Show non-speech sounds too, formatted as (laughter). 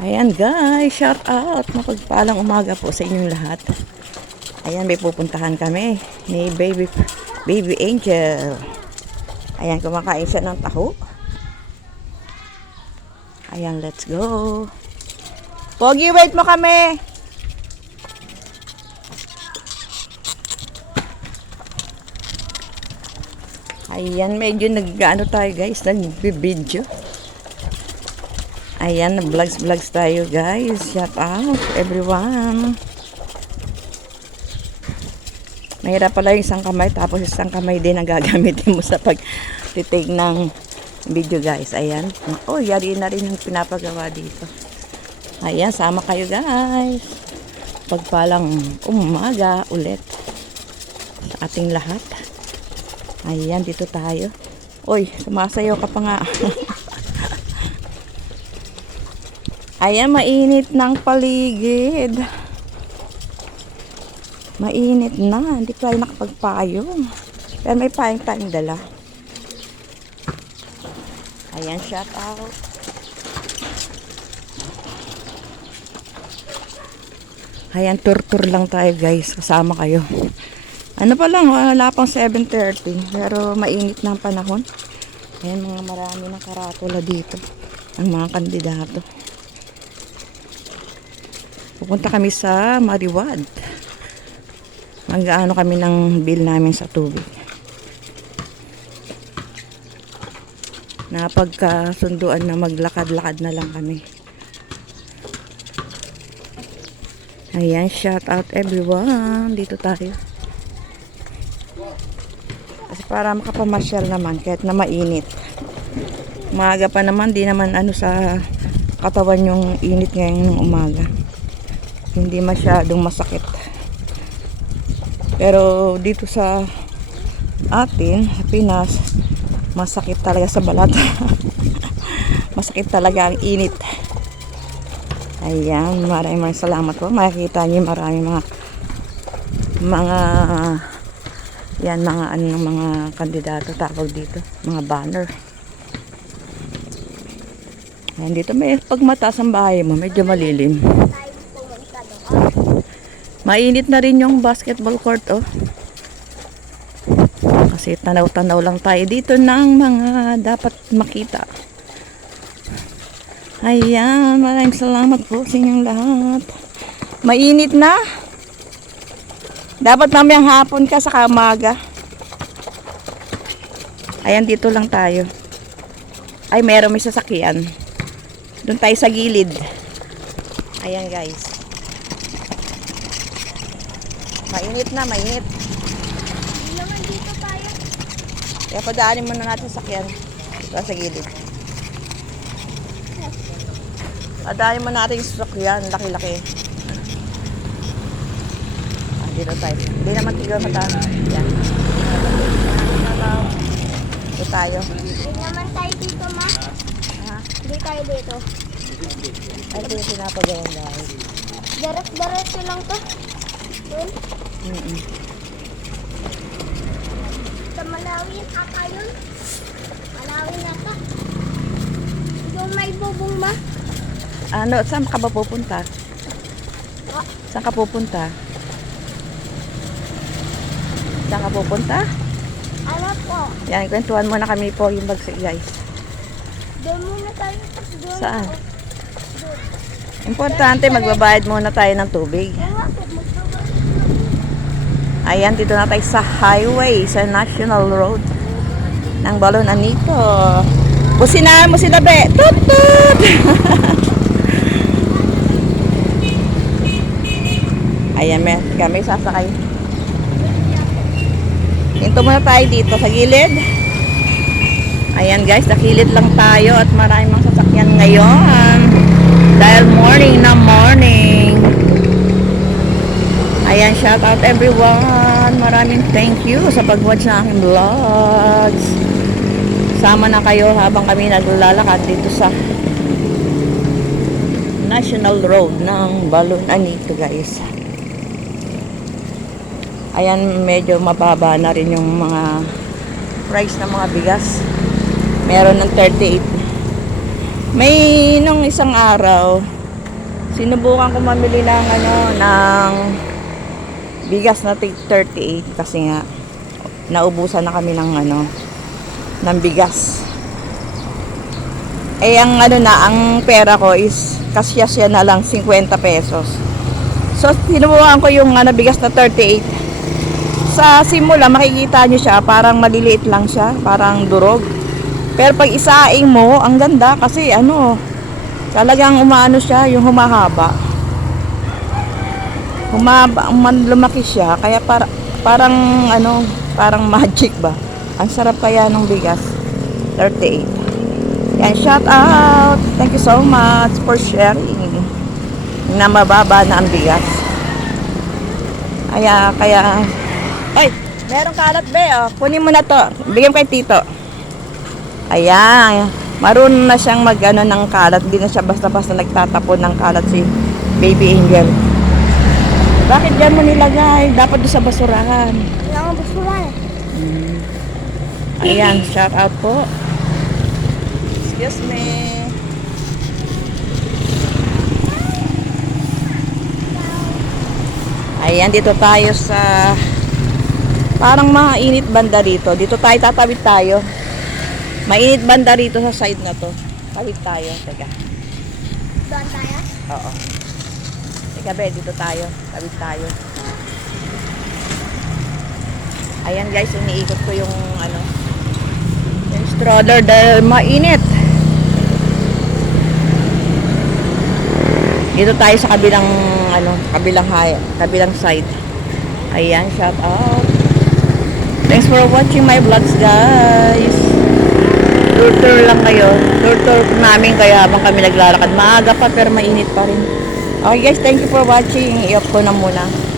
Ayan guys, shout out. Mapagpalang umaga po sa inyong lahat. Ayan, may pupuntahan kami ni baby baby angel. Ayan, kumakain siya ng taho. Ayan, let's go. Pogi, wait mo kami. Ayan, medyo nag-ano tayo guys, nag-video. Ayan, vlogs-vlogs tayo guys. Shout out everyone. Mahirap pala yung isang kamay tapos isang kamay din ang gagamitin mo sa pag-take ng video guys. Ayan. Oh, yari na rin yung pinapagawa dito. Ayan, sama kayo guys. Pagpalang umaga ulit sa ating lahat. Ayan, dito tayo. Uy, sumasayaw ka pa nga. (laughs) Ayan, mainit ng paligid. Mainit na. Hindi ko tayo nakapagpayong. Pero may payong tayong dala. Ayan, shout out. Ayan, tour-tour lang tayo guys. Kasama kayo. Ano pa lang, wala pang 7.30. Pero mainit na panahon. Ayan, mga marami ng karatula dito. Ang mga kandidato. Pupunta kami sa Mariwad. Mag-ano kami ng bill namin sa tubig. Napagkasunduan na maglakad-lakad na lang kami. Ayan, shout out everyone. Dito tayo. Kasi para makapamasyal naman kahit na mainit. Maaga pa naman, di naman ano sa katawan yung init ngayon ng umaga hindi masyadong masakit. Pero dito sa atin, sa Pinas, masakit talaga sa balat. (laughs) masakit talaga ang init. Ayan, maraming maraming salamat po. Makikita niyo maraming mga mga yan mga ano mga kandidato tawag dito, mga banner. Ayan dito may pag mataas ang bahay mo, medyo malilim. Mainit na rin yung basketball court, oh. Kasi tanaw-tanaw lang tayo dito ng mga dapat makita. Ayan, maraming salamat po sa inyong lahat. Mainit na. Dapat mamayang hapon ka sa kamaga. Ayan, dito lang tayo. Ay, meron may sasakyan. Doon tayo sa gilid. Ayan, guys. Mainit na, mainit. Naman dito tayo. Kaya padaanin muna natin sa sakyan. Dito sa gilid. Padaanin muna natin sakyan. Laki-laki. Ah, dito tayo. Hindi naman tigil mataas. Yan. Dito tayo. Hindi naman tayo dito, ma. Ha? Hindi tayo dito. Ay, ito yung pinapagawang dahil. Diretso-diretso lang to. Yun. Mm-mm. Sa Malawin, aka yun. Malawin na to. Yung may bubong, ma. Ano, saan ka ba pupunta? Ah, Saan ka pupunta? Saan ka pupunta? ano po? Yan, kwentuhan muna kami po yung bagsik guys. Doon muna tayo. Doon. Saan? Doon. Importante, magbabayad muna tayo ng tubig. Magbabayad. Ayan, dito na tayo sa highway, sa National Road ng Balon Anito. Businahan mo sila, be. Tut, tut! (laughs) Ayan, may, kami sasakay. Hinto muna tayo dito sa gilid. Ayan guys, sa gilid lang tayo at maraming mga sasakyan ngayon. Dahil morning na morning. Ayan, shout out everyone. Maraming thank you sa pag-watch ng aking vlogs. Sama na kayo habang kami naglalakad dito sa National Road ng Balon Anito guys. Ayan, medyo mababa na rin yung mga price ng mga bigas. Meron ng 38. May nung isang araw, Sinubukan ko mamili ng ano, ng bigas na tig 38 kasi nga naubusan na kami ng ano, ng bigas. Eh, ang ano na, ang pera ko is kasyasya na lang 50 pesos. So, sinubukan ko yung ano, bigas na 38. Sa simula, makikita nyo siya, parang maliliit lang siya, parang durog. Pero pag isaing mo, ang ganda kasi ano, talagang umaano siya, yung humahaba. Humaba, lumaki siya, kaya para, parang ano, parang (laughs) magic ba? Ang sarap kaya ng bigas. 38. Yan, shout out. Thank you so much for sharing. Na mababa na ang bigas. Kaya, kaya, ay, meron kalat be, oh. Kunin mo na to. Bigyan kay tito. Ayan, marunong na siyang mag ano, ng kalat. Hindi na siya basta-basta nagtatapon ng kalat si baby angel. Bakit dyan mo nilagay? Dapat doon sa basurahan. Wala akong basuran. Ayan, shout out po. Excuse me. Ayan, dito tayo sa parang mainit banda dito. Dito tayo, tatawid tayo. Mainit banda rito sa side na to. Tawid tayo. Teka. Doon tayo. Oo. Be, dito tayo. Tawid tayo. Ayan guys, iniikot ko yung ano, yung stroller dahil mainit. Dito tayo sa kabilang ano, kabilang high, kabilang side. Ayan, shout out. Thanks for watching my vlogs, guys. Tour tour lang kayo. Tour tour namin kaya habang kami naglalakad. Maaga pa pero mainit pa rin. Okay guys, thank you for watching. I-off ko na muna.